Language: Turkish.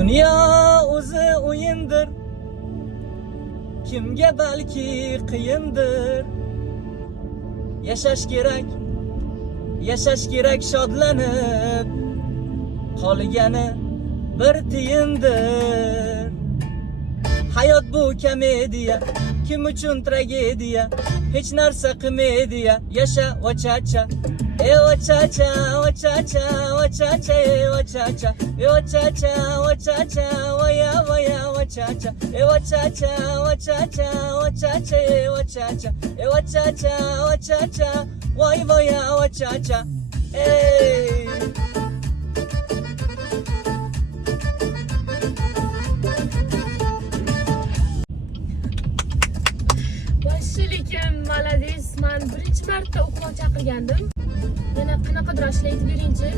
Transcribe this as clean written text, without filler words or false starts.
Dünya o'zi o'yindir, kimga balki qiyindir. Yashash kerak shodlanib, qolgani bir tiyindir. Hayot bu komediya, kim uchun tragediya, hech narsa qilmaydiya. Yasha vachacha, vachacha, vachacha, vachacha, vachacha, vachacha, vachacha, vaya vaya vachacha, vachacha, vachacha, vachacha, vachacha, vachacha, vachacha, vay vaya vachacha. Ey Boshchiligim, malades. Men birinchi marta o'qimoq chaqirgandim. Yana qanaqadir ashula aytib bering-chi.